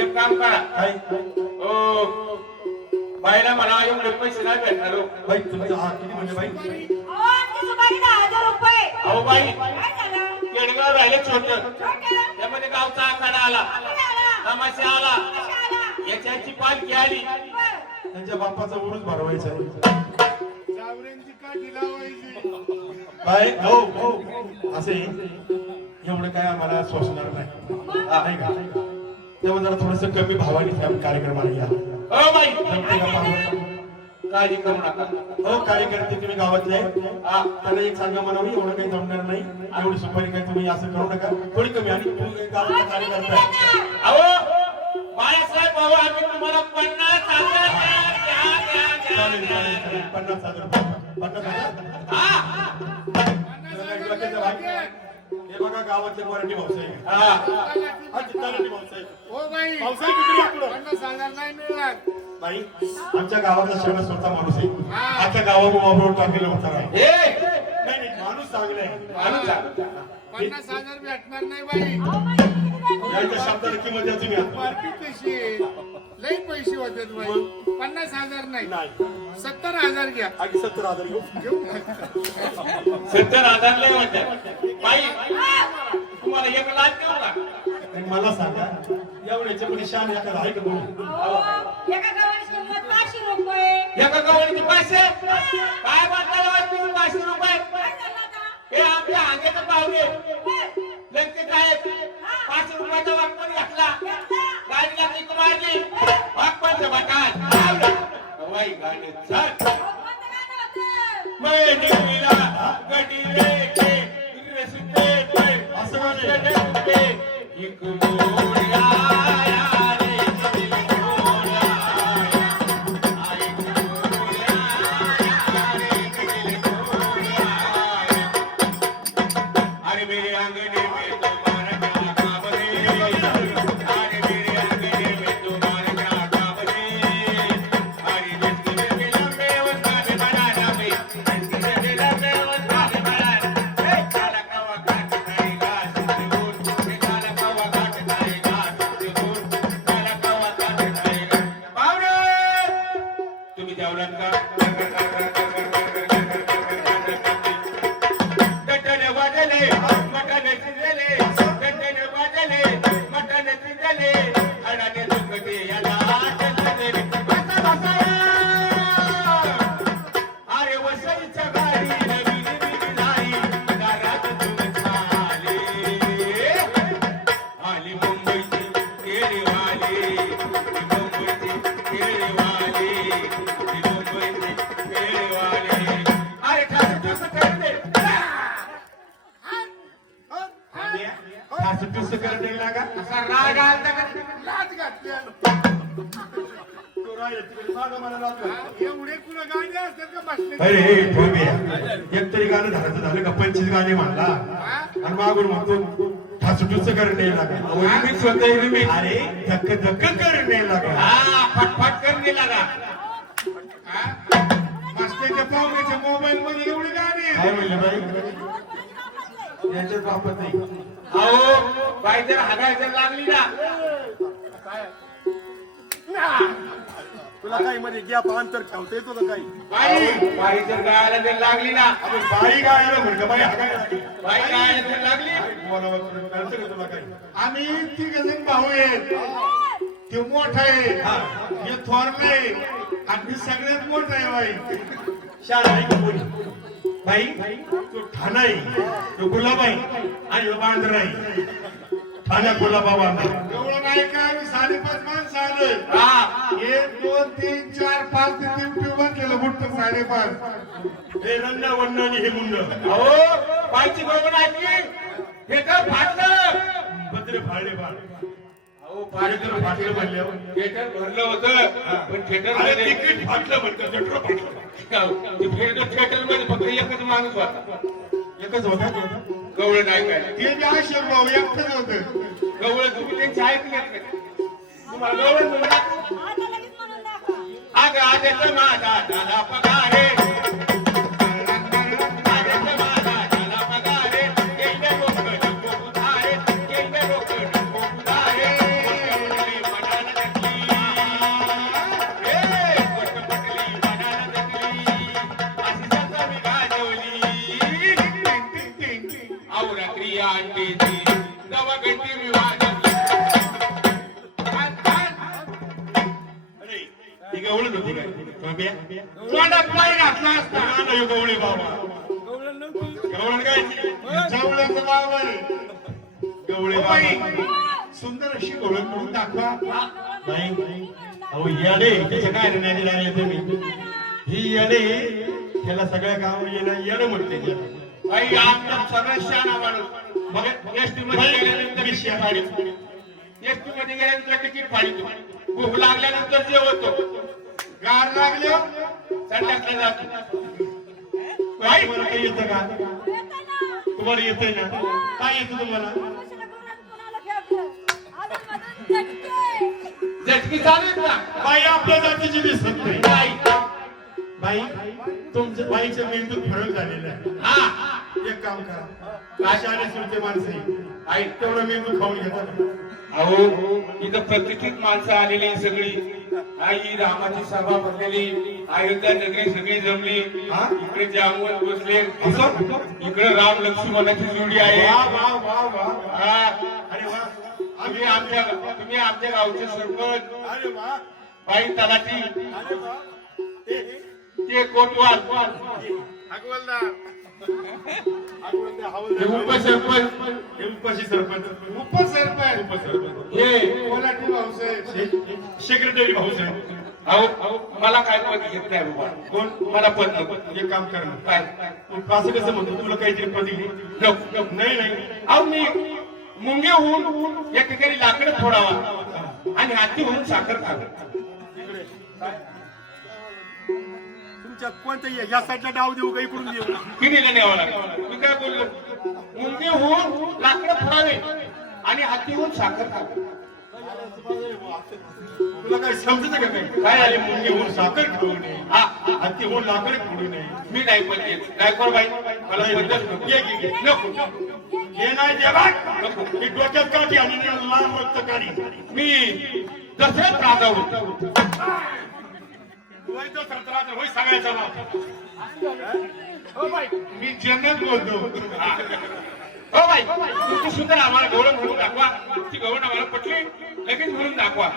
एक काम करा. काय ओ बाईला मला एवढे पैसे नाही भेटणार हो. बाई तुमचा हा किती म्हणजे बाई? अहो, आमची सुपारी दहा हजार रुपये. अहो बाई. काय झालं? केडगाव राहिले छोट. छोटं. त्यामध्ये गावचा आखाडा आला. काय आला? तमाशा आला. कशा आला? याच्याची पालखी आली. बरं. त्यांच्या बाप्पाचा उरूच भरवायचा आहे. जावऱ्यांची काठी लावायची. बाय हो हो असे एवढं काय आम्हाला सोसणार नाही. हा, का? तेव्हा जरा थोडस कमी भावाने त्या कार्यक्रमाला या हो बाई जमते का पाहू? काळजी करू नका हो कार्यकर्ते तुम्ही गावातले. त्याला एक सांगा म्हणावी एवढं काही जमणार नाही एवढी सुपारी काही तुम्ही असं करू नका थोडी कमी आणि तुम्ही किती कार्यकर्ता? अहो बाळासाहेब भाऊ आम्ही तुम्हाला पन्नास हजार पन्नास हजार. पन्नास हजार गावातले मराठी भाऊसाहेब हा. हा चित्तारेड्डी भाऊसाहेब. हो बाई भाऊसाहेब इकडे या पुढं. पन्नास हजार नाही मिळणार. बाई आमच्या गावातला शेवट स्वतः माणूस आहे. हा. आजच्या गावावर टाकलेला होता नाही ए नाही माणूस चांगला आहे. माणूस चालू. पन्नास हजार भेटणार नाही बाई याच्या शब्दाला किंमत द्या तुम्ही आता. मार्केट कशी? आहे लई पैसे होते बाई पन्नास हजार नाही. नाही. सत्तर हजार घ्या. आधी सत्तर हजार घेऊ. घेऊ. सत्तर हजार लय म्हणतात बाई तुम्हाला एक लाख देऊ का आणि मला सांगा एवढ्याच्या कोणी शान एखादा आहे का कोणी? अहो, एका गव्हाची किंमत पाचशे रुपये. एका गवळीचे पैसे काय म्हणता तुम्ही? पाचशे रुपये. काय झालं आता? हे आपल्या अंगाचे पाहुणे. गाणं आहे. रस्ते एक টাকা নেই असं कसं करता येईल का असा राग आलता का? लाच घातली तो राहिला तिकडे मागं मला लागलं. एवढे कुणा गाडी असतात का बसले? अरे हे ठोबिया एक तरी गाणं धरायचं झालं का? पंचवीस गाणे म्हणला. आणि मागून म्हणतो ठासूटूच करणे रिमिक्स अरे धक्क धक्क करणे लागेल हा फटफट करणे लागा. मास्टरच्या पाहुण्याच्या मोबाईल मध्ये एवढे गाडी काय म्हणलं बाई? याच्यात वापरत नाही. अहो बाई जर हागाय जर लागली ना. तुला काही मध्ये गॅप अंतर ठेवता का काही? बाई बाई जर गायला जर लागली ना. बाई गायला म्हणलं बाई हागायला लागली. बाई गायला जर लागली. मला कळतं का तुला काही? आम्ही तिघ जण भाऊ आहेत. ते मोठा आहे. हे. थोरला आहे आणि मी सगळ्यात मोठा आहे बाई. शाळा आहे का बाई तो ठाणा आहे तो गुलाब आहे आणि आहे ठाण्या गुलाबा बांद्रा एवढं नाही का? आम्ही साडेपाच माणसं आलोय. हा. एक दोन तीन चार पाच ते तीन ट्यूब बसलेलं बुट्ट साडेपाच. हे रंगा वन्न आणि हे मुंड. अहो बाईची बरोबर ऐकली हे तर फाटलं पत्रे फाळले फाळ अहो फाटलं फाटलं म्हणल्यावर. थिएटर भरलं होतं पण थिएटर अरे मध्ये तिकीट फाटलं म्हणतं जठरं फाटलं. थिएटरमध्ये फक्त एकच माणूस होता. एकच होता गवळ नाही काय ते बी आश्रम भाऊ एकटंच होतं. गवळ तुम्ही त्यांची ऐकली? तुम्हाला गवळ. आग आदेच माझा झाला पगारे तोंडात पाय घातला असता? गवळी बाबा. गवळण काय? जवळचं गाव आहे. गवळे बाबा. सुंदर अशी ओळख म्हणून दाखवा. नाही अहो येडे त्याच्या काय नाही लागले तुम्ही? ही येडे त्याला सगळ्या गाव येणं येणं म्हणते बाई आमचा सगळं शहाणा माणूस. मग एसटी मध्ये गेल्यानंतर रिक्षा फाडीतो. एसटी मध्ये गेल्यानंतर तिकीट फाडीतो. भूक लागल्यानंतर जेवतो. गार लागल्या संध्याकाळी जातो. बाई मला काही येतं का. तुम्हाला येतंय ना? काय येतं तुम्हाला? झटके. चालेल ना? बाई आपल्या जातीची दिसत नाही. बाई तुमच्या बाईच्या मेंदूत फरक झालेला आहे. हा. एक काम करा. आशाने सुरते माणसे आई. तेवढं मेंदू खाऊन घेतात अहो इथं प्रतिष्ठित माणसं आलेली आहे सगळी. आई रामाची सभा भरलेली अयोध्या नगरी सगळी जमली? इकडे जामवत बसले? इकडे राम लक्ष्मणाची जोडी आहे. हा. तुम्ही आमच्या तुम्ही आमच्या गावचे सरपंच. बाई तलाठी. ते कोटवाल हे उपसरपंच हे उपाशी सरपंच. उपसरपंच उपसरपंच हे. कोल्हाटी भाऊसाहेब. सेक्रेटरी भाऊसाहेब. अहो अहो, मला काय पद घेत नाही बाबा. कोण? मला पद नको एक काम कर ना. काय? असं कसं म्हणतो? तुला काहीतरी पदी नको नाही नाही. अहो मी मुंगे होऊन या ठिकाणी लाकडं फोडावा आणि हाती होऊन साखर खावा. तुमच्या कोणत्या या साईडला डाव देऊ का इकडून देऊ? न्यावं लागेल? मी काय बोललो? मुंगे होऊन लाकडं फोडावे आणि हाती होऊन साखर खावे. तुला काय समजत का काही? काय आले मुंगे होऊन साखर खाऊ नये? हा होऊन लाकड फोडू नये. मी नाही पण येत बाई? मला नको. ये. नको नको. हे नाही देवा ही डोक्यात काठी आणि लाल रक्त काढी मी दसऱ्यात राजा होतो मी जन्नत बोलतो. हो. बाई तुमची सुंदर आम्हाला गौरव म्हणून दाखवा. ती गौरव आम्हाला पटली. लगेच म्हणून दाखवा.